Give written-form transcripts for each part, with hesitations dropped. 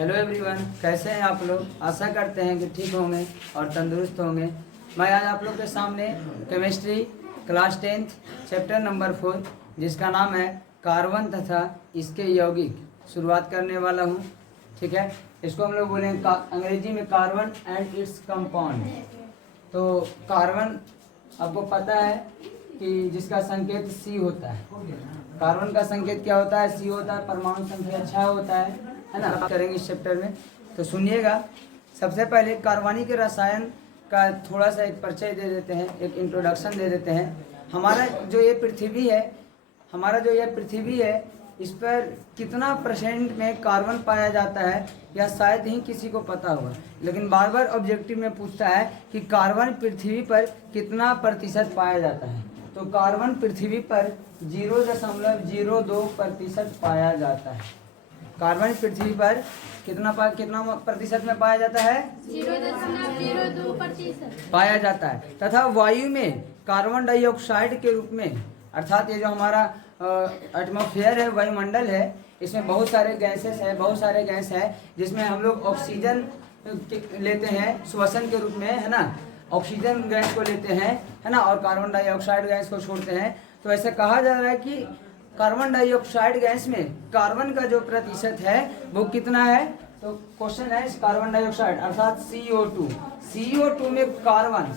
Hello everyone, कैसे हैं आप लोग। आशा करते हैं कि ठीक होंगे और तंदुरुस्त होंगे। मैं आज आप लोग के सामने केमिस्ट्री क्लास 10 चैप्टर नंबर 4 जिसका नाम है कार्बन तथा इसके यौगिक शुरुआत करने वाला हूं। ठीक है, इसको हम लोग बोलेंगे अंग्रेजी में कार्बन एंड इट्स कंपाउंड। तो कार्बन आपको पता है कि जिसका संकेत सी होता है। कार्बन का संकेत क्या होता है? सी होता है। परमाणु संख्या 6 होता है ना। बात करेंगे इस चैप्टर में, तो सुनिएगा। सबसे पहले कार्बनिक के रसायन का थोड़ा सा एक परिचय दे देते हैं, एक इंट्रोडक्शन दे देते हैं। हमारा जो ये पृथ्वी है, इस पर कितना परसेंट में कार्बन पाया जाता है या शायद ही किसी को पता होगा, लेकिन बार बार ऑब्जेक्टिव में पूछता है कि कार्बन पृथ्वी पर कितना प्रतिशत पाया जाता है। तो कार्बन पृथ्वी पर 0.02% पाया जाता है। कार्बन पृथ्वी पर कितना प्रतिशत में पाया जाता है? 0.02% पाया जाता है। तथा वायु में कार्बन डाइऑक्साइड के रूप में, अर्थात ये जो हमारा एटमॉस्फेयर है, वायुमंडल है, इसमें बहुत सारे गैस है जिसमें हम लोग ऑक्सीजन लेते हैं श्वसन के रूप में, है ना। ऑक्सीजन गैस को लेते हैं, है ना, और कार्बन डाइऑक्साइड गैस को छोड़ते हैं। तो ऐसे कहा जा रहा है कि कार्बन डाइऑक्साइड गैस में कार्बन का जो प्रतिशत है वो कितना है। तो क्वेश्चन है कार्बन डाइऑक्साइड अर्थात CO2 में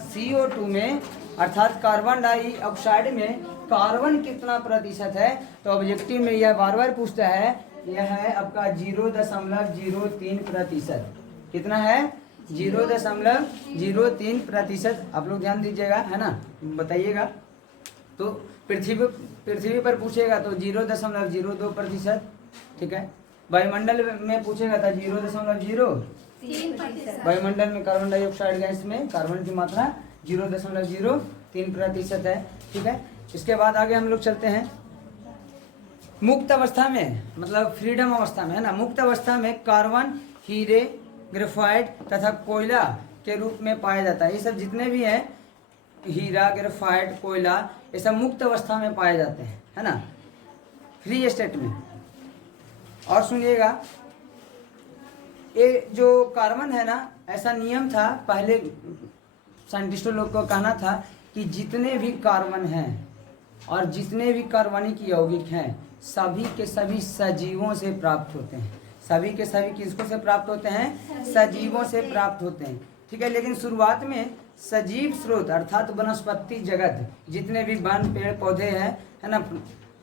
CO2 में अर्थात कार्बन डाइऑक्साइड में कार्बन कितना प्रतिशत है। तो ऑब्जेक्टिव में यह बार बार पूछता है। यह है आपका 0.03%। कितना है? 0.03%। आप लोग ध्यान दीजिएगा, है ना, बताइएगा। तो पृथ्वी पर पूछेगा तो 0.02%। ठीक है। वायुमंडल में पूछेगा तो 0.03%। वायुमंडल में कार्बन डाइऑक्साइड गैस में कार्बन की मात्रा 0.03% है। ठीक है। इसके बाद आगे हम लोग चलते हैं। मुक्त अवस्था में, मतलब फ्रीडम अवस्था में, है ना, मुक्त अवस्था में कार्बन हीरे, ग्रेफाइट तथा कोयला के रूप में पाया जाता है। ये सब जितने भी हैं, हीरा, ग्रेफाइट, कोयला, ये सब मुक्त अवस्था में पाए जाते हैं, है ना, फ्री स्टेट में। और सुनिएगा, ये जो कार्बन है ना, ऐसा नियम था पहले, साइंटिस्टों लोग को कहना था कि जितने भी कार्बन हैं और जितने भी कार्बनिक यौगिक हैं, सभी के सभी सजीवों से प्राप्त होते हैं। सभी के सभी किसको से प्राप्त होते हैं? सजीवों से प्राप्त होते हैं। ठीक है। लेकिन शुरुआत में सजीव स्रोत अर्थात वनस्पति जगत, जितने भी वन, पेड़, पौधे हैं, है ना,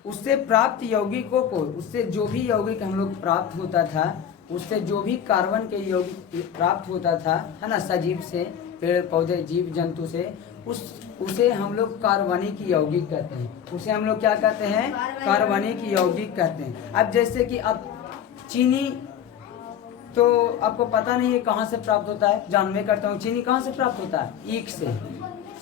उससे प्राप्त यौगिकों को, उससे जो भी यौगिक हम लोग प्राप्त होता था, उससे जो भी कार्बन के यौगिक प्राप्त होता था, है ना, सजीव से, पेड़ पौधे, जीव जंतु से, उसे हम लोग कार्बनिक यौगिक कहते हैं। उसे हम लोग क्या कहते हैं? कार्बनिक यौगिक कहते हैं। अब जैसे कि अब चीनी, तो आपको पता नहीं है कहाँ से प्राप्त होता है। जानवे करता हूँ, चीनी कहाँ से प्राप्त होता है? ईख से।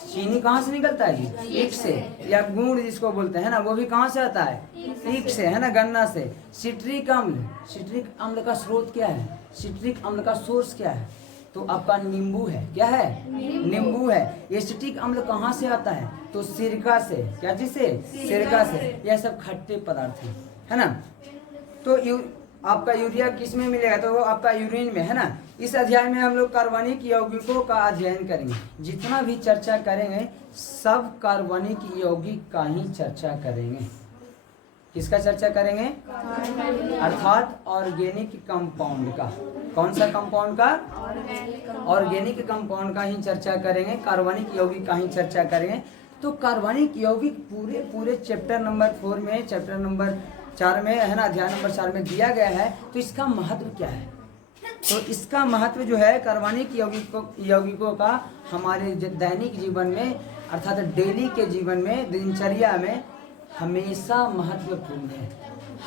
चीनी कहाँ से निकलता है जी? ईख से। या गुड़ जिसको बोलते हैं ना, वो भी कहाँ से आता है? ईख से, है ना, गन्ना से। सिट्रिक अम्ल का स्रोत क्या है? सिट्रिक अम्ल का सोर्स क्या है? तो आपका नींबू है। क्या है? नींबू है। ये सिट्रिक अम्ल कहाँ से आता है? तो सिरका से। क्या चीज से? सिरका से। यह सब खट्टे पदार्थ हैं, है ना। तो आपका यूरिया किस में मिलेगा? तो वो आपका यूरिन में, है ना। इस अध्याय में हम लोग कार्बनिक यौगिकों का अध्ययन करेंगे। जितना भी चर्चा करेंगे सब कार्बनिक यौगिक का ही चर्चा करेंगे। किसका चर्चा करेंगे? अर्थात ऑर्गेनिक कंपाउंड का। कौन सा कंपाउंड का? ऑर्गेनिक कंपाउंड का ही चर्चा करेंगे, कार्बनिक यौगिक का ही चर्चा करेंगे। तो कार्बनिक यौगिक पूरे चैप्टर नंबर 4 में, चैप्टर नंबर 4 में, है ना, अध्याय नंबर 4 में दिया गया है। तो इसका महत्व क्या है? तो इसका महत्व जो है कार्बनिक यौगिकों का हमारे दैनिक जीवन में, अर्थात डेली के जीवन में, दिनचर्या में हमेशा महत्वपूर्ण है।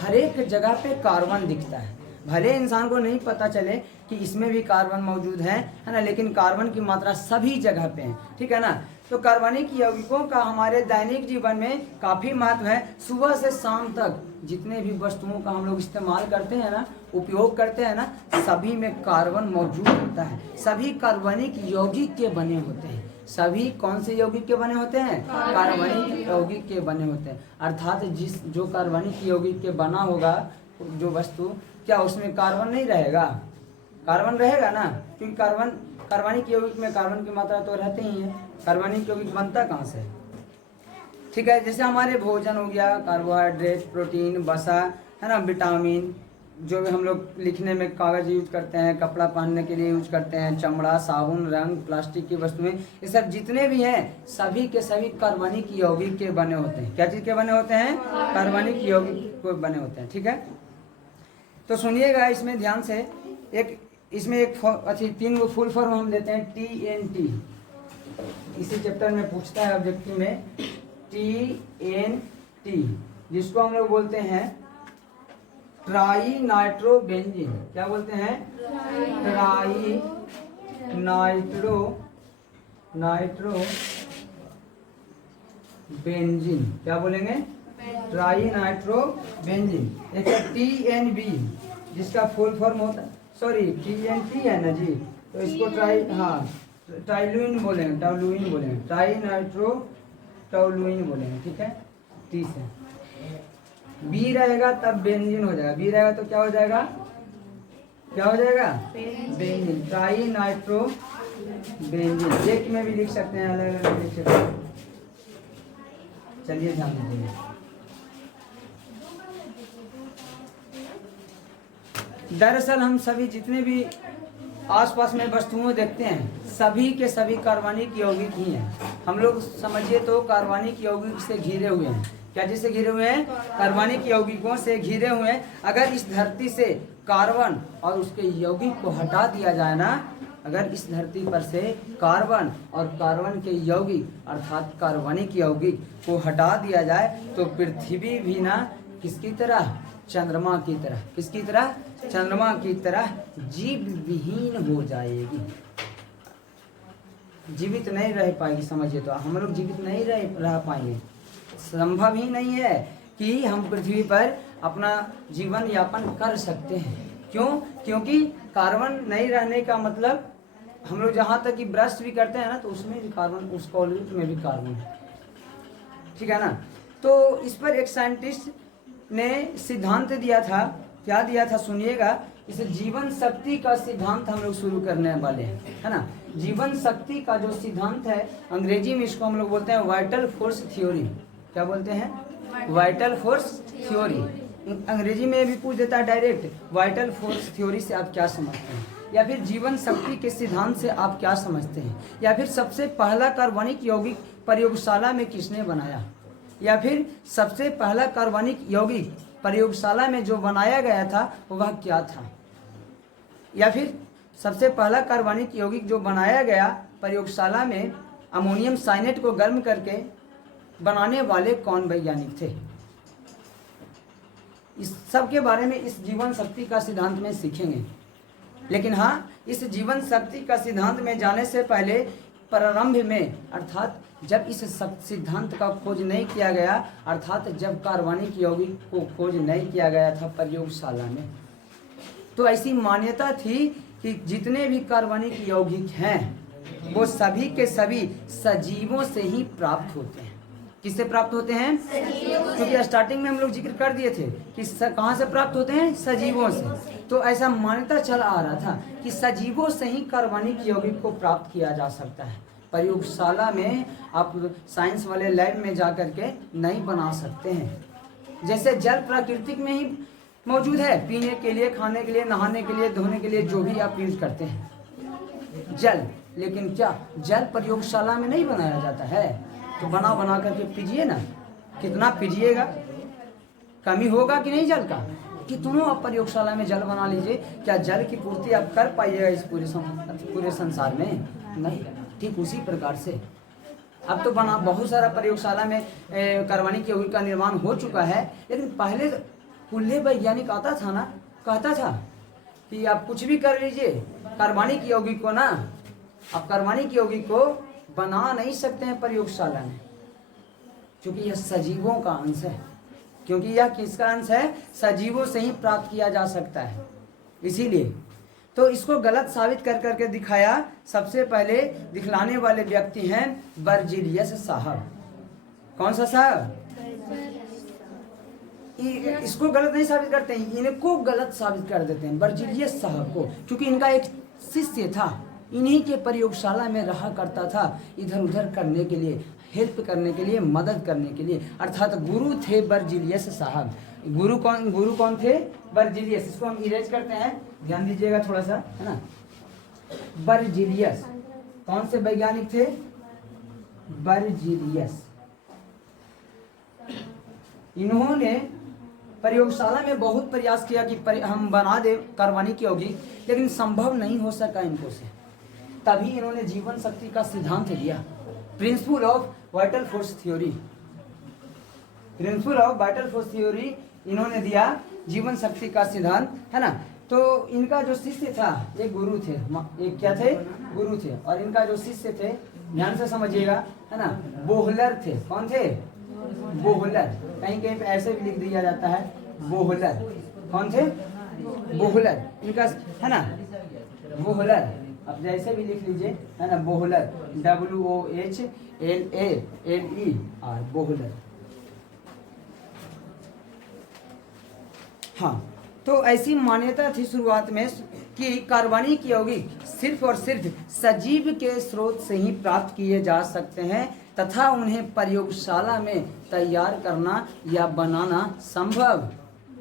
हर एक जगह पे कार्बन दिखता है। भले इंसान को नहीं पता चले कि इसमें भी कार्बन मौजूद है ना, लेकिन कार्बन की मात्रा सभी जगह पे है। ठीक है ना। तो कार्बनिक यौगिकों का हमारे दैनिक जीवन में काफ़ी महत्व है। सुबह से शाम तक जितने भी वस्तुओं का हम लोग इस्तेमाल करते हैं ना, उपयोग करते हैं ना, सभी में कार्बन मौजूद होता है। सभी कार्बनिक यौगिक के बने होते हैं। सभी कौन से यौगिक के बने होते हैं? कार्बनिक यौगिक के बने होते हैं। अर्थात जो कार्बनिक यौगिक के बना होगा जो वस्तु, क्या उसमें कार्बन नहीं रहेगा? कार्बन रहेगा ना, क्योंकि कार्बनिक यौगिक में कार्बन की मात्रा तो रहते ही है। कार्बनिक यौगिक बनता कहाँ से? ठीक है, जैसे हमारे भोजन हो गया, कार्बोहाइड्रेट, प्रोटीन, वसा, है ना, विटामिन, जो भी हम लोग लिखने में कागज यूज करते हैं, कपड़ा पहनने के लिए यूज करते हैं, चमड़ा, साबुन, रंग, प्लास्टिक की वस्तुएं, ये सब जितने भी हैं सभी के सभी कार्बनिक यौगिक के बने होते हैं। क्या चीज के बने होते हैं? कार्बनिक यौगिक के बने होते हैं। ठीक है, तो सुनिएगा इसमें ध्यान से। इसमें एक 3 गो फुल फॉर्म हम देते हैं, TNT। इसी चैप्टर में पूछता है ऑब्जेक्टिव में, TNT, जिसको हम लोग बोलते हैं ट्राई नाइट्रोबेंजीन। क्या बोलते हैं? Try nitrobenzene. क्या बोलेंगे? Try nitrobenzene. एक TNB, जिसका फुल फॉर्म होता है, सॉरी TNT है ना जी, तो इसको टाइलुइन बोलेंगे, ट्राई नाइट्रोटोलुइन बोलेंगे। ठीक है, टी से बी रहेगा तब बेंजीन हो जाएगा। बी रहेगा तो क्या हो जाएगा? Benzene, tri nitro benzene. एक में भी लिख सकते हैं, अलग अलग लिख सकते हैं। चलिए ध्यान दीजिए। दरअसल हम सभी जितने भी आसपास में वस्तुओं देखते हैं, सभी के सभी कार्बनिक यौगिक ही हैं। हम लोग समझिए तो कार्बनिक यौगिक से घिरे हुए हैं। क्या चीज से घिरे हुए हैं? कार्बनिक यौगिकों से घिरे हुए हैं। अगर इस धरती से कार्बन और उसके यौगिक को हटा दिया जाए ना, अगर इस धरती पर से कार्बन और कार्बन के यौगिक अर्थात कार्बनिक यौगिक को हटा दिया जाए तो पृथ्वी भी ना किसकी तरह? चंद्रमा की तरह। किसकी तरह? चंद्रमा की तरह जीव विहीन हो जाएगी, जीवित नहीं रह पाएगी। समझिए तो हम लोग जीवित नहीं रह पाएंगे। संभव ही नहीं है कि हम पृथ्वी पर अपना जीवन यापन कर सकते हैं। क्यों? क्योंकि कार्बन नहीं रहने का मतलब, हम लोग जहाँ तक कि ब्रश भी करते हैं ना, तो उसमें भी कार्बन, उस कॉलगेट में भी कार्बन है। ठीक है ना। तो इस पर एक साइंटिस्ट ने सिद्धांत दिया था। क्या दिया था? सुनिएगा। इसे जीवन शक्ति का सिद्धांत हम लोग शुरू करने वाले हैं, है ना। जीवन शक्ति का जो सिद्धांत है, अंग्रेजी में इसको हम लोग बोलते हैं वाइटल फोर्स थ्योरी। क्या बोलते हैं? Vital force theory. अंग्रेजी में भी पूछ देता है डायरेक्ट, वाइटल फोर्स थ्योरी से आप क्या समझते हैं, या फिर जीवन शक्ति के सिद्धांत से आप क्या समझते हैं, या फिर सबसे पहला कार्बनिक यौगिक प्रयोगशाला में किसने बनाया, या फिर सबसे पहला कार्बनिक यौगिक प्रयोगशाला में जो बनाया गया था वह क्या था, या फिर सबसे पहला कार्बनिक यौगिक जो बनाया गया प्रयोगशाला में अमोनियम साइनेट को गर्म करके बनाने वाले कौन वैज्ञानिक थे। इस सब के बारे में इस जीवन शक्ति का सिद्धांत में सीखेंगे। लेकिन हाँ, इस जीवन शक्ति का सिद्धांत में जाने से पहले प्रारंभ में, अर्थात जब इस सिद्धांत का खोज नहीं किया गया, अर्थात जब कार्बनिक यौगिक को खोज नहीं किया गया था प्रयोगशाला में, तो ऐसी मान्यता थी कि जितने भी कार्बनिक यौगिक हैं वो सभी के सभी सजीवों से ही प्राप्त होते हैं। किससे प्राप्त होते हैं? क्योंकि स्टार्टिंग में हम लोग जिक्र कर दिए थे कि कहाँ से प्राप्त होते हैं? सजीवों से। तो ऐसा मान्यता चला आ रहा था कि सजीवों से ही कार्बनिक यौगिक को प्राप्त किया जा सकता है। प्रयोगशाला में आप साइंस वाले लैब में जा करके नहीं बना सकते हैं। जैसे जल प्राकृतिक में ही मौजूद है, पीने के लिए, खाने के लिए, नहाने के लिए, धोने के लिए, जो भी आप यूज करते हैं जल। लेकिन क्या जल प्रयोगशाला में नहीं बनाया जाता है? तो बना करके पीजिए ना, कितना पीजिएगा, कमी होगा कि नहीं जल का? कितनों आप प्रयोगशाला में जल बना लीजिए, क्या जल की पूर्ति आप कर पाइएगा इस पूरे संसार में? नहीं। ठीक उसी प्रकार से अब तो बहुत सारा प्रयोगशाला में कार्बनिक यौगिक का निर्माण हो चुका है। लेकिन पहले कुल्ले वैज्ञानिक आता था ना, कहता था कि आप कुछ भी कर लीजिए, कार्बनिक यौगिक को ना, आप कार्बनिक यौगिक को बना नहीं सकते हैं प्रयोगशाला में, क्योंकि यह सजीवों का अंश है। क्योंकि यह किसका अंश है? सजीवों से ही प्राप्त किया जा सकता है। इसीलिए तो इसको गलत साबित कर करके दिखाया। सबसे पहले दिखलाने वाले व्यक्ति हैं बर्जीलियस साहब। कौन सा साहब? इसको गलत नहीं साबित करते हैं, इनको गलत साबित कर देते हैं, बर्जिलियस साहब को, क्योंकि इनका एक शिष्य था, इन्हीं के प्रयोगशाला में रहा करता था, इधर उधर करने के लिए, हेल्प करने के लिए, मदद करने के लिए, अर्थात गुरु थे बर्जिलियस साहब। गुरु कौन थे? बर्जिलियस। इसको हम इरेज करते हैं, ध्यान दीजिएगा थोड़ा सा, है ना। बर्जिलियस कौन से वैज्ञानिक थे? बर्जिलियस। इन्होंने प्रयोगशाला में बहुत प्रयास किया कि हम बना दे कार्बनिक यौगिक, लेकिन संभव नहीं हो सका इनको से। तभी इन्होंने जीवन शक्ति का सिद्धांत दिया, principle of vital force theory. Principle of vital force theory इन्होंने दिया, जीवन शक्ति का सिद्धांत, है ना। तो इनका जो शिष्य था, एक गुरु थे, एक क्या थे? गुरु थे। और इनका जो शिष्य थे, ध्यान से समझिएगा, है ना, बोहलर थे। कौन थे? बोहलर। कहीं कहीं पे ऐसे भी लिख दिया जाता है बोहलर। कौन थे? बोहलर। इनका, है ना, बोहलर, अब जैसे भी लिख लीजिए, है ना, बोहलर, WOHLALER, बोहलर। हाँ, तो ऐसी मान्यता थी शुरुआत में कि कार्बनिक यौगिक सिर्फ और सिर्फ सजीव के स्रोत से ही प्राप्त किए जा सकते हैं तथा उन्हें प्रयोगशाला में तैयार करना या बनाना संभव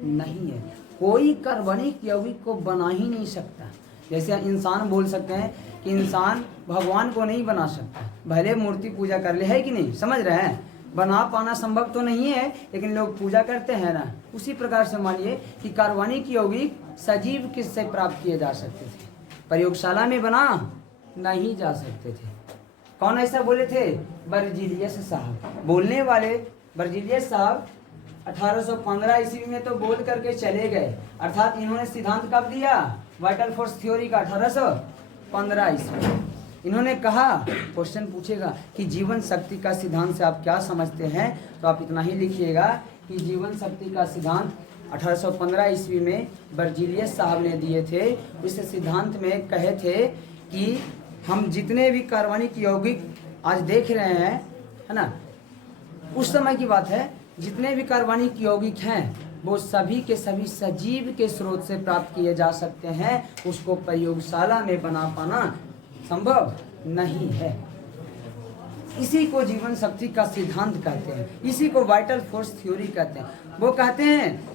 नहीं है। कोई कार्बनिक यौगिक को बना ही नहीं सकता। जैसे इंसान बोल सकते हैं कि इंसान भगवान को नहीं बना सकता, भले मूर्ति पूजा कर ले, है कि नहीं, समझ रहे हैं। बना पाना संभव तो नहीं है, लेकिन लोग पूजा करते हैं ना। उसी प्रकार से मानिए कि कार्बनिक यौगिक सजीव किससे प्राप्त किए जा सकते थे, प्रयोगशाला में बना नहीं जा सकते थे। कौन ऐसा बोले थे? बर्जिलियस साहब। बोलने वाले बर्जिलियस साहब 1815 ईस्वी में तो बोल करके चले गए, अर्थात इन्होंने सिद्धांत कब दिया? वाइटल फोर्स थ्योरी का 1815 ईस्वी। इन्होंने कहा, क्वेश्चन पूछेगा कि जीवन शक्ति का सिद्धांत से आप क्या समझते हैं, तो आप इतना ही लिखिएगा कि जीवन शक्ति का सिद्धांत 1815 ईस्वी में बर्जिलियस साहब ने दिए थे। इस सिद्धांत में कहे थे कि हम जितने भी कार्बनिक यौगिक आज देख रहे हैं, है ना, उस समय की बात है, जितने भी कार्बनिक यौगिक हैं वो सभी के सभी सजीव के स्रोत से प्राप्त किए जा सकते हैं। उसको प्रयोगशाला में बना पाना संभव नहीं है। इसी को जीवन शक्ति का सिद्धांत कहते हैं, इसी को वाइटल फोर्स थ्योरी कहते हैं। वो कहते हैं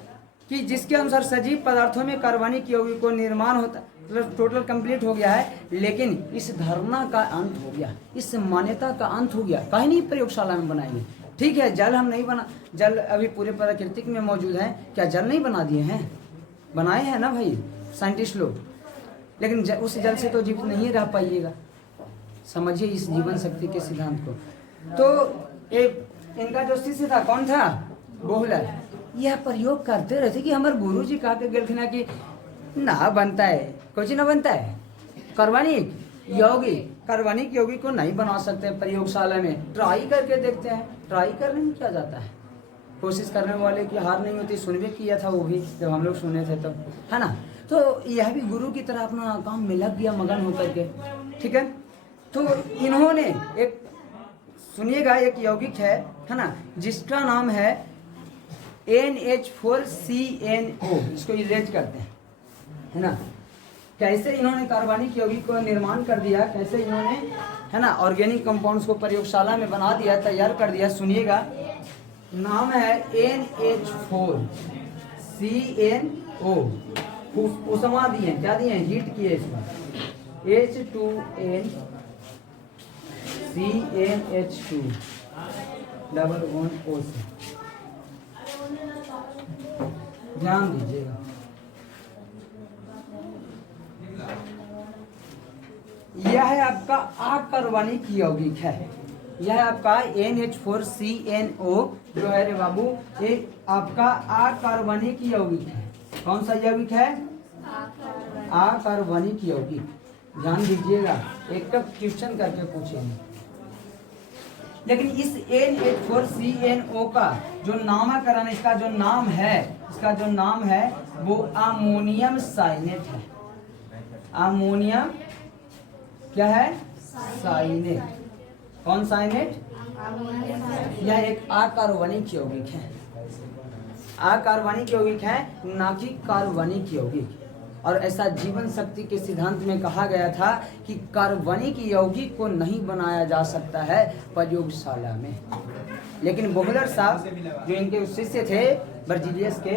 कि जिसके अनुसार सजीव पदार्थों में कार्बनिक यौगिक को निर्माण होता, मतलब टोटल कंप्लीट हो गया है, लेकिन इस धारणा का अंत हो गया, इस मान्यता का अंत हो गया। कहीं नहीं प्रयोगशाला में बनाएंगे, ठीक है। जल हम नहीं बना, जल अभी पूरे प्राकृतिक में मौजूद है, क्या जल नहीं बना दिए हैं? बनाए हैं ना भाई साइंटिस्ट लोग, लेकिन उस जल से तो जीवित नहीं रह पाइएगा। समझिए इस जीवन शक्ति के सिद्धांत को। तो एक इनका जो शिष्य था, कौन था? बोहलर। यह प्रयोग करते रहते कि हमारे गुरु जी कहा के गलखना कि ना बनता है, कुछ ना बनता है कार्बनिक यौगिक, कार्बनिक यौगिक को नहीं बना सकते प्रयोगशाला में, ट्राई करके देखते हैं। ट्राई करने में क्या जाता है, कोशिश करने वाले की हार नहीं होती। सुनवे किया था वो भी, जब हम लोग सुने थे तब, है ना। तो यह भी गुरु की तरह अपना काम में लग गया, मगन होकर के, ठीक है। तो इन्होंने एक, सुनिएगा, एक यौगिक है ना, जिसका नाम है NH4CNO। इसको इरेज करते हैं, है ना। कैसे इन्होंने कार्बनिक यौगिक को निर्माण कर दिया, कैसे इन्होंने, है ना, ऑर्गेनिक कंपाउंड्स को प्रयोगशाला में बना दिया, तैयार कर दिया। सुनिएगा, नाम है NH4CNO। उष्मा दिए, क्या दिए? हीट किए इसमें, H2NCNH2 डबल बॉन्ड O से। ध्यान दीजिएगा, यह है आपका अकार्बनिक यौगिक है। यह आपका NH4CNO जो है रे बाबू, ये आपका अकार्बनिक यौगिक है। कौन सा यौगिक है? अकार्बनिक यौगिक। ध्यान दीजिएगा, एक कब क्वेश्चन करके पूछेंगे। लेकिन इस NH4CNO का जो नामकरण, इसका जो नाम है, इसका जो नाम है वो अमोनियम साइनेट है। अमोनियम क्या है? साइनेट। कौन साइनेट? यह एक अकार्बनिक यौगिक है। अकार्बनिक यौगिक हैं, ना कि कार्बनिक यौगिक। और ऐसा जीवन शक्ति के सिद्धांत में कहा गया था कि कार्बनिक यौगिक को नहीं बनाया जा सकता है प्रयोगशाला में। लेकिन बोहलर साहब जो इनके शिष्य थे बर्जीलियस के,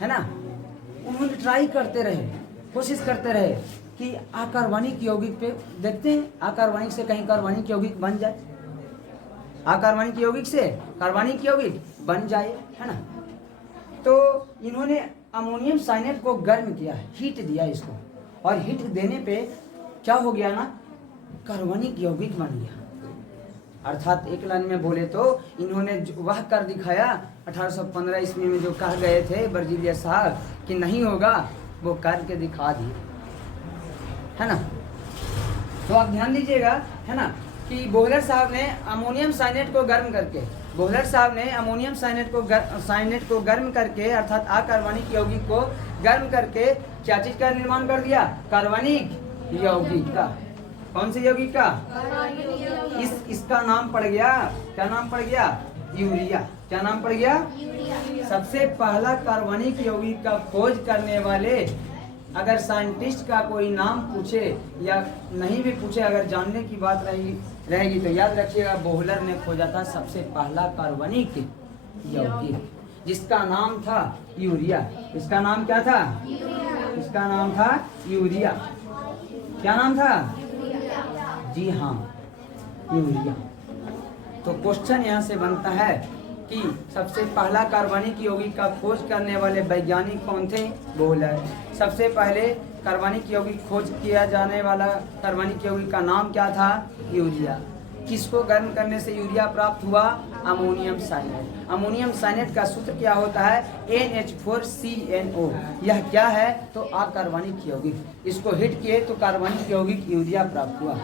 है ना, उन्होंने ट्राई करते रहे, कोशिश करते रहे कि अकार्बनिक यौगिक पे देखते हैं, अकार्बनिक से कहीं कार्बनिक यौगिक बन जाए, अकार्बनिक यौगिक से कार्बनिक यौगिक बन जाए, है ना। तो इन्होंने अमोनियम साइनेट को गर्म किया, हीट दिया इसको, और हीट देने पे क्या हो गया ना, कार्बनिक यौगिक बन गया। अर्थात एक लाइन में बोले तो इन्होंने वह कर दिखाया 1815 ईस्वी में जो कह गए थे बर्जीलियस साहब कि नहीं होगा, वो करके दिखा दिए, है ना। तो आप ध्यान दीजिएगा, है ना, कि बोहलर साहब ने अमोनियम साइनेट को गर्म करके, बोहलर साहब ने अमोनियम साइनेट को गर्म करके अर्थात अकार्बनिक यौगिक को गर्म करके क्या चीज का निर्माण कर दिया, कार्बनिक यौगिक का। कौन से यौगिक का? इसका नाम पड़ गया, क्या नाम पड़ गया, यूरिया। क्या नाम पड़ गया? सबसे पहला कार्बनिक यौगिक का खोज करने वाले अगर साइंटिस्ट का कोई नाम पूछे या नहीं भी पूछे, अगर जानने की बात रहेगी तो याद रखिएगा बोहलर ने खोजा था सबसे पहला कार्बनिक यौगिक, जिसका नाम था यूरिया। इसका नाम क्या था? इसका नाम था यूरिया। क्या नाम था? जी हाँ, यूरिया। तो क्वेश्चन यहाँ से बनता है कि सबसे पहला कार्बनिक यौगिक का खोज करने वाले वैज्ञानिक कौन थे? बोहलर। सबसे पहले कार्बनिक यौगिक खोज किया जाने वाला कार्बनिक यौगिक का नाम क्या था? यूरिया। किसको गर्म करने से यूरिया प्राप्त हुआ? अमोनियम साइनेट। अमोनियम साइनेट का सूत्र क्या होता है? NH4CNO। यह क्या है? तो अकार्बनिक यौगिक। इसको हिट किए तो कार्बनिक यौगिक यूरिया प्राप्त हुआ।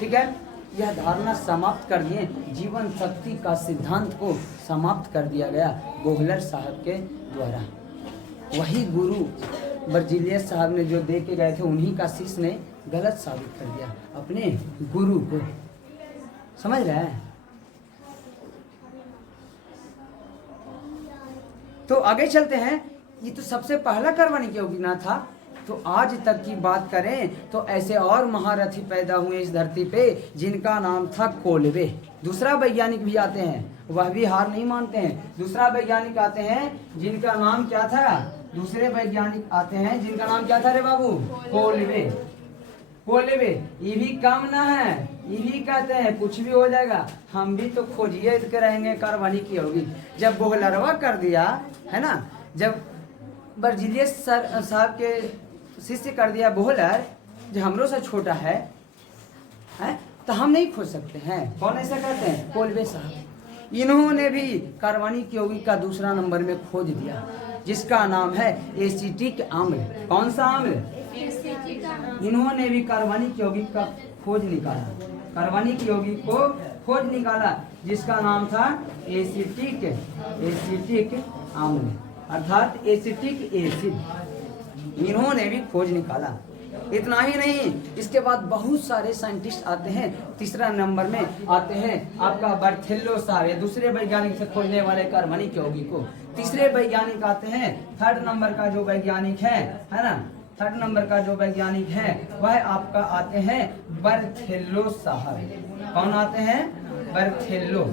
ठीक है, यह धारणा समाप्त कर दिए, जीवन शक्ति का सिद्धांत को समाप्त कर दिया गया बोहलर साहब के द्वारा। वही गुरु बर्जीलियस साहब ने जो दे के गए थे, उन्हीं का शिष्य ने गलत साबित कर दिया अपने गुरु को। समझ रहे हैं? तो आगे चलते हैं। ये तो सबसे पहला कार्बनिक यौगिक ना था। तो आज तक की बात करें तो ऐसे और महारथी पैदा हुए इस धरती पे जिनका नाम था कोलबे। दूसरा वैज्ञानिक भी आते हैं, वह भी हार नहीं मानते हैं। दूसरा वैज्ञानिक आते हैं जिनका नाम क्या था? दूसरे वैज्ञानिक आते हैं जिनका नाम क्या था रे बाबू? कोलबे। कोलबे ये भी काम ना है, ये भी कहते हैं कुछ भी हो जाएगा, हम भी तो खोजिए के रहेंगे कार्बनिक यौगिक। जब बोहलरवा कर दिया, है ना, जब बर्जीलियस साहब के शिष्य कर दिया बोहलर, जो हमरो से छोटा है, तो हम नहीं खोज सकते हैं। कौन ऐसा कहते हैं? कोलबे साहब। इन्होंने भी कार्बनिक यौगिक का दूसरा नंबर में खोज दिया, जिसका नाम है एसिटिक अम्ल। कौन सा अम्ल? इन्होंने भी कार्बनिक यौगिक का खोज निकाला, कार्बनिक यौगिक को खोज निकाला, जिसका नाम था एसिटिक अम्ल अर्थात एसिटिक एसिड। इन्होंने भी खोज निकाला। इतना ही नहीं, इसके बाद बहुत सारे साइंटिस्ट आते हैं। तीसरा नंबर में आते हैं आपका बर्थेलो साहब, दूसरे वैज्ञानिक से खोजने वाले कार्बनिक यौगिक को। तीसरे वैज्ञानिक आते हैं, थर्ड नंबर का जो वैज्ञानिक है ना, थर्ड नंबर का जो वैज्ञानिक है वह आपका आते हैं बर्थेलो साहब। कौन आते हैं? बर्थेलो।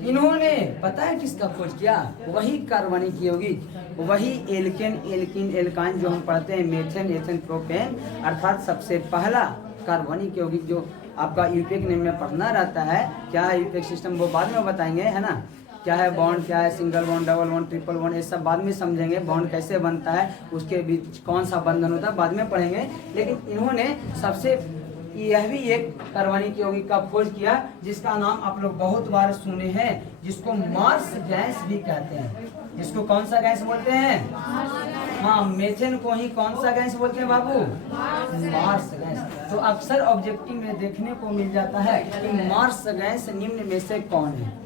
इन्होंने पता है किसका खोज किया? वही कार्बनिक यौगिक, वही एल्किन एल्काइन जो हम पढ़ते हैं, मेथेन एथेन प्रोपेन, अर्थात सबसे पहला कार्बनिक यौगिक जो आपका यूपेक नेम में पढ़ना रहता है। क्या है यूपेक सिस्टम वो बाद में बताएंगे, है ना। क्या है बॉन्ड, क्या है single bond, double bond, triple bond, ये सब बाद में समझेंगे। बॉन्ड कैसे बनता है, उसके बीच कौन सा बंधन होता है, बाद में पढ़ेंगे। लेकिन इन्होंने सबसे यह भी एक कार्बनिक यौगिक का खोज किया, जिसका नाम आप लोग बहुत बार सुने हैं, जिसको मार्स गैस भी कहते हैं। जिसको कौन सा गैस बोलते हैं? हाँ, मेथेन को ही कौन सा गैस बोलते हैं बाबू? Marsh gas. तो अक्सर ऑब्जेक्टिव में देखने को मिल जाता है कि मार्स गैस निम्न में से कौन है?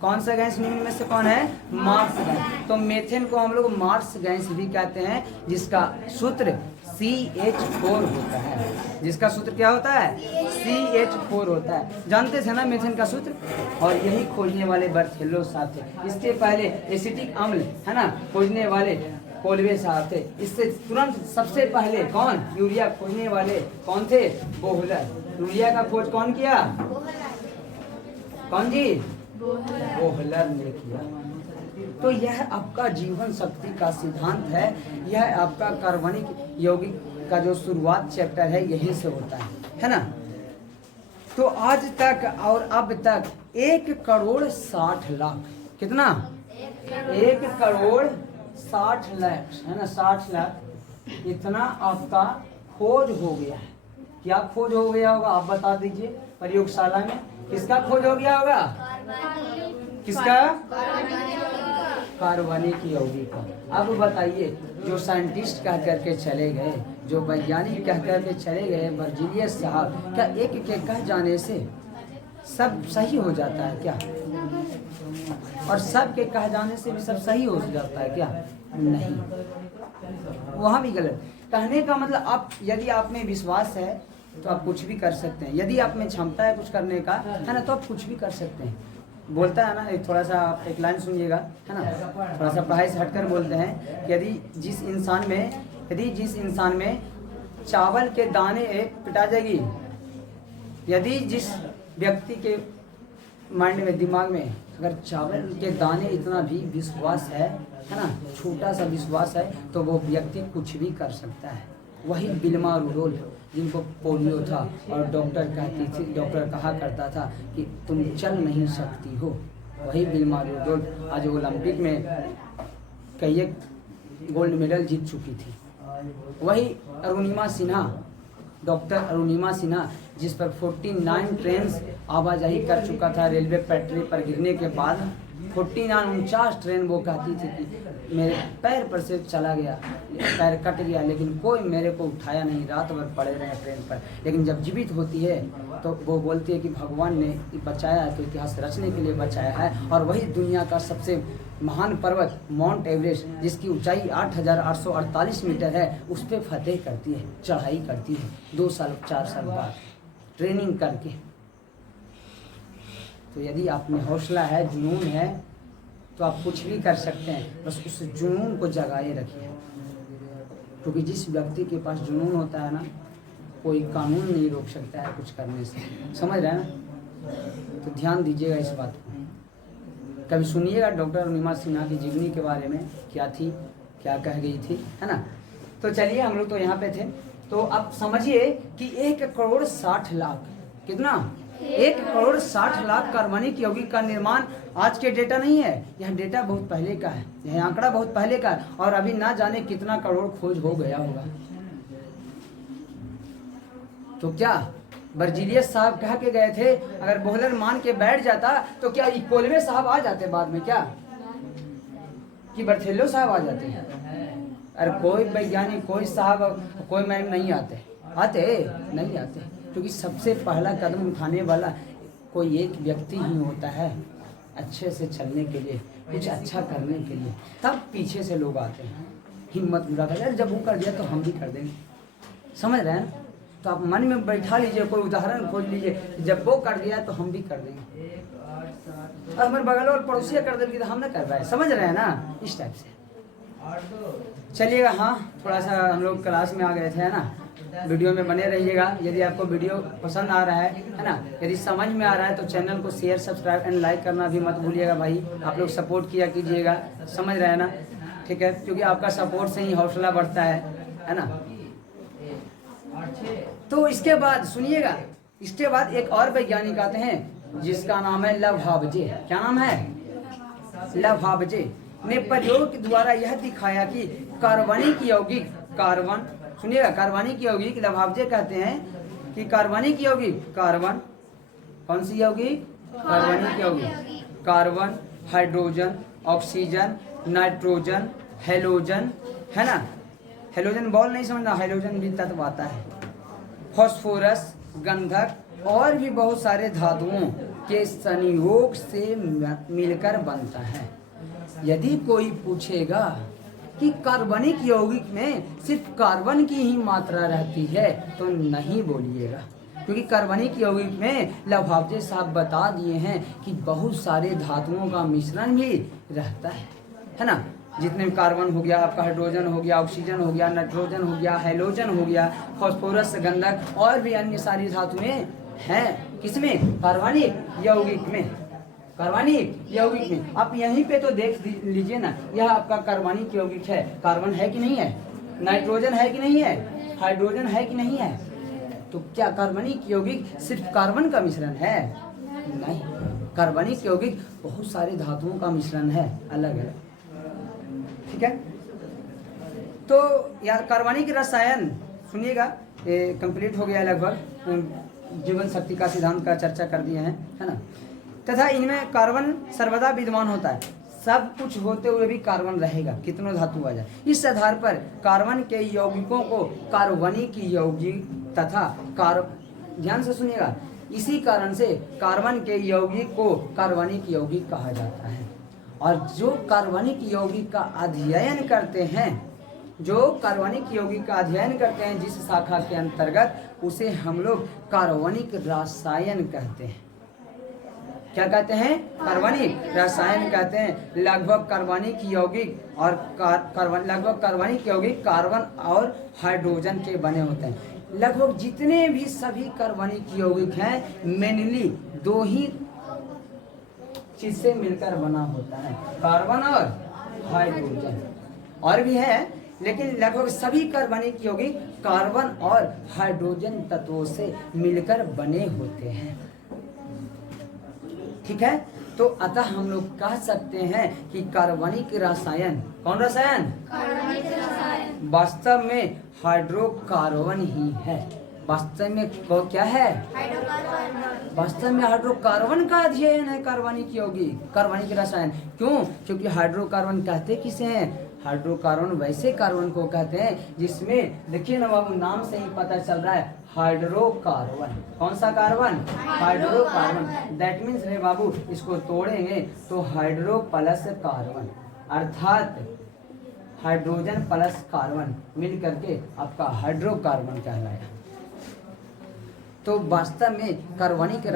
कौन सा गैस निम्न में से कौन है? Marsh gas. तो मेथेन को हम लोग मार्स गैस भी कहते हैं, जिसका सूत्र CH4 होता है, जिसका सूत्र क्या होता है? CH4 होता है। जानते थे ना मीथेन का सूत्र? और यही खोजने वाले बर्थेलो साहब थे। इसके पहले एसिटिक अम्ल है ना खोजने वाले कोलवे साहब थे। इससे तुरंत सबसे पहले कौन? यूरिया खोजने वाले कौन थे? बोहलर। यूरिया का खोज कौन किया? कौन जी? बोहलर ने किया। तो यह आपका जीवन शक्ति का सिद्धांत है। यह आपका कार्बनिक यौगिक का जो शुरुआत चैप्टर है यही से होता है ना। तो आज तक और अब तक 1,60,00,000 कितना? 1,60,00,000 है ना, 60 लाख इतना आपका खोज हो गया है। क्या खोज हो गया होगा आप बता दीजिए प्रयोगशाला में? किसका खोज हो गया होगा? किसका? कार्बनिक यौगिक का। अब बताइए जो साइंटिस्ट कह करके चले गए, जो वैज्ञानिक कह करके चले गए बर्जीलियस साहब, क्या एक के कह जाने से सब सही हो जाता है क्या? और सब के कह जाने से भी सब सही हो जाता है क्या? नहीं, वहाँ भी गलत। कहने का मतलब आप यदि आप में विश्वास है तो आप कुछ भी कर सकते हैं। यदि आप में क्षमता है कुछ करने का है ना तो आप कुछ भी कर सकते हैं। बोलता है ना, एक थोड़ा सा आप एक लाइन सुनिएगा है ना, थोड़ा सा पढ़ाई से हटकर बोलते हैं कि यदि जिस इंसान में चावल के दाने पिटा जाएगी, यदि जिस व्यक्ति के माइंड में दिमाग में अगर चावल के दाने इतना भी विश्वास है ना, छोटा सा विश्वास है, तो वो व्यक्ति कुछ भी कर सकता है। वही बिल्मा रुडोल्फ जिनको पोलियो था और डॉक्टर कहा करता था कि तुम चल नहीं सकती हो, वही बिल्मा रुडोल्फ आज ओलंपिक में कई एक गोल्ड मेडल जीत चुकी थी। वही अरुणिमा सिन्हा, डॉक्टर अरुणिमा सिन्हा, जिस पर 49 ट्रेन आवाजाही कर चुका था रेलवे पटरी पर गिरने के बाद। 49 ट्रेन वो कहती थी कि मेरे पैर पर से चला गया, पैर कट गया, लेकिन कोई मेरे को उठाया नहीं, रात भर पड़े रहे ट्रेन पर। लेकिन जब जीवित होती है तो वो बोलती है कि भगवान ने बचाया है तो इतिहास रचने के लिए बचाया है। और वही दुनिया का सबसे महान पर्वत माउंट एवरेस्ट, जिसकी ऊंचाई 8,848 मीटर है, उस पर फतेह करती है, चढ़ाई करती है 2 साल 4 साल बाद ट्रेनिंग करके। तो यदि आप में हौसला है, जुनून है, तो आप कुछ भी कर सकते हैं। बस उस जुनून को जगाए रखिए, क्योंकि जिस व्यक्ति के पास जुनून होता है ना, कोई कानून नहीं रोक सकता है कुछ करने से। समझ रहे हैं ना? तो ध्यान दीजिएगा इस बात को। कभी सुनिएगा डॉक्टर अरुणिमा सिन्हा की जीवनी के बारे में, क्या थी, क्या कह गई थी, है ना। तो चलिए हम लोग तो यहाँ पे थे। तो आप समझिए कि 1,60,00,000 कितना? 1,60,00,000 कार्बनिक यौगिक का निर्माण आज के डेटा नहीं है, यह डेटा बहुत पहले का है, यह आंकड़ा बहुत पहले का है। और अभी ना जाने कितना करोड़ खोज हो गया होगा। तो क्या बर्जीलियस साहब कह के गए थे, अगर बोहलर मान के बैठ जाता तो क्या कोलवे साहब आ जाते बाद में, क्या कि बर्थेलो साहब आ जाते हैं? अरे कोई वैज्ञानिक, कोई साहब, कोई मैम नहीं आते नहीं आते, क्योंकि सबसे पहला कदम उठाने वाला कोई एक व्यक्ति ही होता है अच्छे से चलने के लिए, कुछ अच्छा करने के लिए। तब पीछे से लोग आते हैं, हिम्मत मिला कर, जब वो कर दिया तो हम भी कर देंगे। समझ रहे हैं? तो आप मन में बैठा लीजिए, कोई उदाहरण खोज लीजिए, जब वो कर दिया तो हम भी कर देंगे। और हमारे बगल और पड़ोसिया कर देंगे तो हम ना कर पाए। समझ रहे हैं ना? इस टाइप से चलिएगा। हाँ, थोड़ा सा हम लोग क्लास में आ गए थे, है ना। वीडियो में बने रहिएगा। यदि आपको वीडियो पसंद आ रहा है ना, यदि समझ में आ रहा है तो चैनल को शेयर, सब्सक्राइब एंड लाइक करना भी मत भूलिएगा भाई। आप लोग सपोर्ट किया कीजिएगा, समझ रहे हैं ना? ठीक है, क्योंकि आपका सपोर्ट से ही हौसला बढ़ता है ना। तो इसके बाद सुनिएगा, इसके बाद एक और वैज्ञानिक आते हैं जिसका नाम है लभावजे। क्या नाम है? लभावजे ने प्रयोग द्वारा यह दिखाया कि कार्बनिक यौगिक, कार्बन, सुनिएगा, कार्बनिक यौगिक लभावजे कहते हैं कि कार्बनिक यौगिक, कार्बन, कौन सी यौगिक? कार्बनिक यौगिक, carbon, hydrogen, oxygen, nitrogen, halogen, है ना। हेलोजन बॉल नहीं समझना, हेलोजन भी तत्व आता है, फास्फोरस, गंधक और भी बहुत सारे धातुओं के संयोग से मिलकर बनता है। यदि कोई पूछेगा कि कार्बनिक यौगिक में सिर्फ कार्बन की ही मात्रा रहती है तो नहीं बोलिएगा, क्योंकि कार्बनिक यौगिक में लभावजे साहब बता दिए हैं कि बहुत सारे धातुओं का मिश्रण भी रहता है ना। जितने भी कार्बन हो गया, आपका हाइड्रोजन हो गया, ऑक्सीजन हो गया, नाइट्रोजन हो गया, हैलोजन हो गया, फास्फोरस, गंधक और भी अन्य सारी धातुएं हैं किसमें? कार्बनिक यौगिक में। कार्बनिक यौगिक में आप यहीं पे तो देख लीजिए ना, यह आपका कार्बनिक यौगिक है। कार्बन है कि नहीं है? नाइट्रोजन है कि नहीं है? हाइड्रोजन है कि नहीं है? तो क्या कार्बनिक यौगिक सिर्फ कार्बन का मिश्रण है? नहीं, कार्बनिक यौगिक बहुत सारे धातुओं का मिश्रण है, अलग अलग। ठीक है, तो यार कार्बनिक रसायन सुनिएगा, ये कंप्लीट हो गया लगभग। जीवन शक्ति का सिद्धांत का चर्चा कर दिए हैं, है ना। तथा इनमें कार्बन सर्वदा विद्यमान होता है, सब कुछ होते हुए भी कार्बन रहेगा, कितनों धातु आ जाए। इस आधार पर कार्बन के यौगिकों को कार्बनिक यौगिक तथा ध्यान से सुनिएगा, इसी कारण से कार्बन के यौगिक को कार्बनिक यौगिक कहा जाता है। और जो कार्बनिक यौगिक का अध्ययन करते हैं, जो कार्बनिक यौगिक का अध्ययन करते हैं जिस शाखा के अंतर्गत, उसे हम लोग कार्बनिक रसायन कहते हैं। क्या कहते हैं? कार्बनिक रसायन कहते हैं। लगभग कार्बनिक यौगिक और लगभग कार्बनिक यौगिक कार्बन और हाइड्रोजन के बने होते हैं। लगभग जितने भी सभी कार्बनिक यौगिक हैं मेनली दो ही चीज से मिलकर बना होता है, कार्बन और हाइड्रोजन। और भी है, लेकिन लगभग सभी कार्बनिक यौगिक कार्बन और हाइड्रोजन तत्वों से मिलकर बने होते हैं। ठीक है, तो अतः हम लोग कह सकते हैं कि कार्बनिक रसायन, कौन रसायन? कार्बनिक रसायन वास्तव में हाइड्रोकार्बन ही है। वास्तव में क्या है? हाइड्रोकार्बन। वास्तव में हाइड्रोकार्बन का अध्ययन है कार्बनिक यौगिक, कार्बनिक रसायन। क्यों? क्योंकि हाइड्रोकार्बन कहते किसे हैं? हाइड्रोकार्बन वैसे कार्बन को कहते हैं जिसमें, देखिए ना बाबू, नाम से ही पता चल रहा है हाइड्रोकार्बन। कौन सा कार्बन? हाइड्रोकार्बन। दैट मीन्स रे बाबू, इसको तोड़ेंगे तो हाइड्रो प्लस कार्बन, अर्थात हाइड्रोजन प्लस कार्बन मिल करके आपका हाइड्रोकार्बन कहलाया। तो वास्तव में कार्बनिक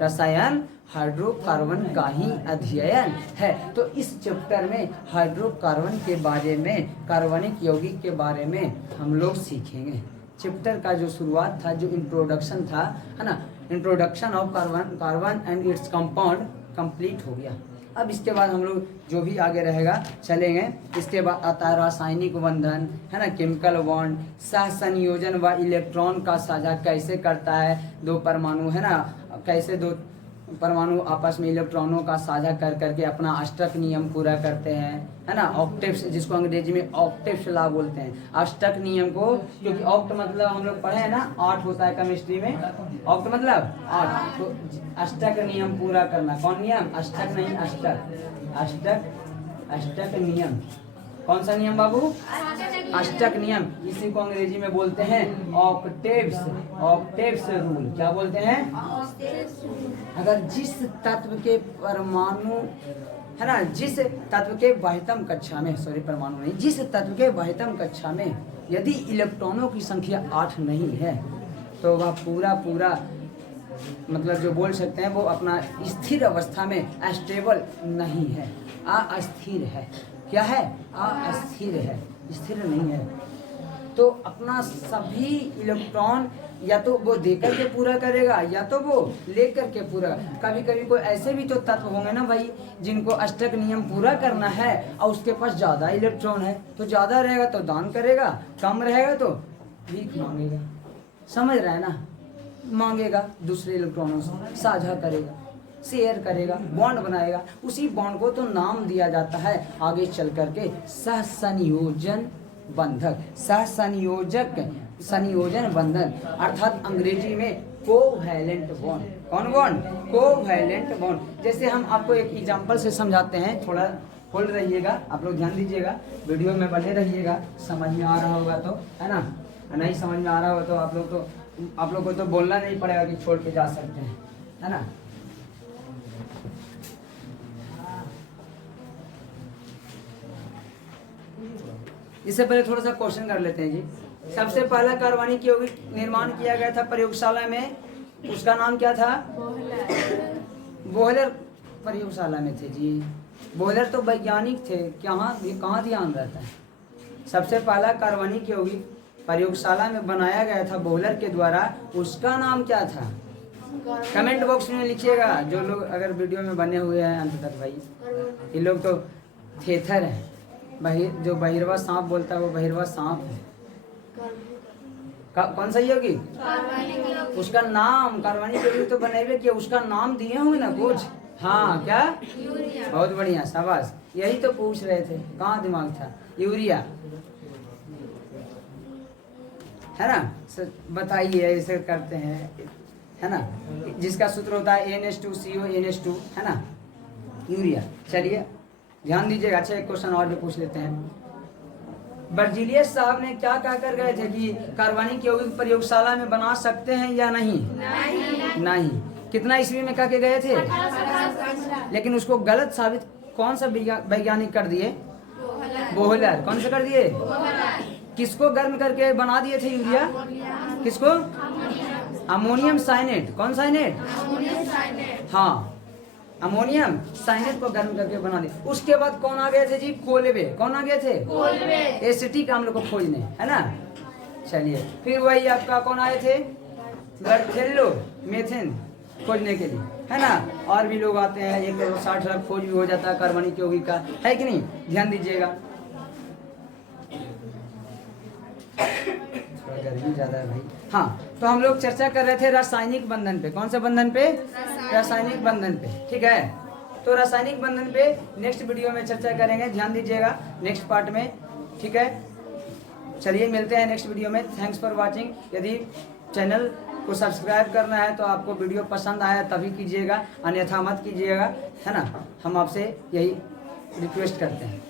रसायन हाइड्रोकार्बन का ही अध्ययन है। तो इस चैप्टर में हाइड्रोकार्बन के बारे में, कार्बनिक यौगिक के बारे में हम लोग सीखेंगे। चैप्टर का जो शुरुआत था, जो इंट्रोडक्शन था, है ना, introduction of carbon and its compound complete हो गया। अब इसके बाद हम लोग जो भी आगे रहेगा चलेंगे। इसके बाद आता है रासायनिक बंधन, है ना, केमिकल बॉन्ड, सह संयोजन व इलेक्ट्रॉन का साझा कैसे करता है दो परमाणु, है ना, कैसे दो परमाणु आपस में इलेक्ट्रॉनों का साझा कर करके अपना अष्टक नियम पूरा करते हैं, है ना, ऑक्टेव्स, जिसको अंग्रेजी में ऑक्टेव्स लॉ बोलते हैं। अष्टक नियम को, क्योंकि ऑक्ट मतलब हम लोग पढ़े हैं ना, 8 होता है केमिस्ट्री में, ऑक्ट मतलब 8, तो अष्टक नियम पूरा करना। कौन नियम? अष्टक नहीं, अष्टक नियम। कौन सा नियम बाबू? अष्टक नियम। इसी को अंग्रेजी में बोलते हैं ऑक्टेव्स रूल। क्या बोलते हैं? अगर जिस तत्व के परमाणु, है ना, जिस तत्व के बाह्यतम कक्षा में, सॉरी परमाणु नहीं, जिस तत्व के बाह्यतम कक्षा में यदि इलेक्ट्रॉनों की संख्या 8 नहीं है तो वह पूरा मतलब जो बोल सकते हैं वो अपना स्थिर अवस्था में स्टेबल नहीं है, अस्थिर है। क्या है? अस्थिर है, स्थिर नहीं है। तो अपना सभी इलेक्ट्रॉन या तो वो देकर के पूरा करेगा या तो वो लेकर के पूरा। कभी कभी कोई ऐसे भी तो तत्व होंगे ना भाई, जिनको अष्टक नियम पूरा करना है और उसके पास ज्यादा इलेक्ट्रॉन है, तो ज्यादा रहेगा तो दान करेगा, कम रहेगा तो भीख मांगेगा। समझ रहे हैं ना? मांगेगा, दूसरे इलेक्ट्रॉनों से साझा करेगा, शेयर करेगा, बॉन्ड बनाएगा। उसी बॉन्ड को तो नाम दिया जाता है आगे चल करके सहसंयोजन बंधक, संयोजन बंधन, अर्थात अंग्रेजी में कोवैलेंट बॉन्ड। कौन बॉन्ड? Covalent bond. जैसे हम आपको एक एग्जांपल से समझाते हैं, थोड़ा होल्ड रहिएगा, आप लोग ध्यान दीजिएगा, वीडियो में बने रहिएगा, समझ में आ रहा होगा तो, है ना, नहीं समझ में आ रहा हो तो आप लोग को तो बोलना नहीं पड़ेगा कि छोड़ के जा सकते हैं, है ना। इससे पहले थोड़ा सा क्वेश्चन कर लेते हैं जी। सबसे पहला कार्बनिक यौगिक निर्माण किया गया था प्रयोगशाला में, उसका नाम क्या था? बोहलर प्रयोगशाला में थे जी। बोहलर तो वैज्ञानिक थे, कहाँ ध्यान रहता है। सबसे पहला कार्बनिक यौगिक प्रयोगशाला में बनाया गया था बोहलर के द्वारा, उसका नाम क्या था? कमेंट बॉक्स में लिखिएगा जो लोग अगर वीडियो में बने हुए हैं अंत तक। भाई ये लोग तो थेथर है, जो बहिरवा सांप बोलता है वो बहिरवा सांप है। कौन सा यौगिक? उसका नाम कार्बनिक यौगिक तो बनेबे किया, उसका नाम दिए होंगे ना कुछ। हाँ क्या? बहुत बढ़िया, शाबाश। यही तो पूछ रहे थे, कहाँ दिमाग था? यूरिया है ना। बताइए, ऐसे करते हैं है ना, जिसका सूत्र होता है NH2CO है ना, यूरिया। चलिए ध्यान दीजिएगा। अच्छा एक क्वेश्चन और भी पूछ लेते हैं। बर्जीलियस साहब ने क्या कह कर गए थे कि कार्बनिक यौगिक प्रयोगशाला में बना सकते हैं या नहीं? नहीं। कितना ईस्वी में कह के गए थे? लेकिन उसको गलत साबित कौन सा वैज्ञानिक कर दिए? बोहलर। कौन सा कर दिए? किसको गर्म करके बना दिए थे यूरिया? किसको? Ammonium cyanate. कौन साइनेट? हाँ, अमोनियम साइनेट को गर्म करके बना दिया। उसके बाद कौन आ गए थे जी? कोलबे। कौन आ गए थे? एसिटिक अम्ल को खोजने, है ना। चलिए फिर वही आपका कौन आए थे? बर्थेलो मेथेन खोजने के लिए, है ना। और भी लोग आते हैं, 1,60,00,000 खोज भी हो जाता है कार्बनिक यौगिक का, है कि नहीं? ध्यान दीजिएगा। गर्मी ज्यादा है भाई। हाँ, तो हम लोग चर्चा कर रहे थे रासायनिक बंधन पे। कौन से बंधन पे? रासायनिक बंधन पे। ठीक है, तो रासायनिक बंधन पे नेक्स्ट वीडियो में चर्चा करेंगे, ध्यान दीजिएगा नेक्स्ट पार्ट में। ठीक है, चलिए मिलते हैं नेक्स्ट वीडियो में। Thanks for watching. यदि चैनल को सब्सक्राइब करना है तो आपको वीडियो पसंद आया तभी कीजिएगा, अन्यथा मत कीजिएगा, है ना। हम आपसे यही रिक्वेस्ट करते हैं।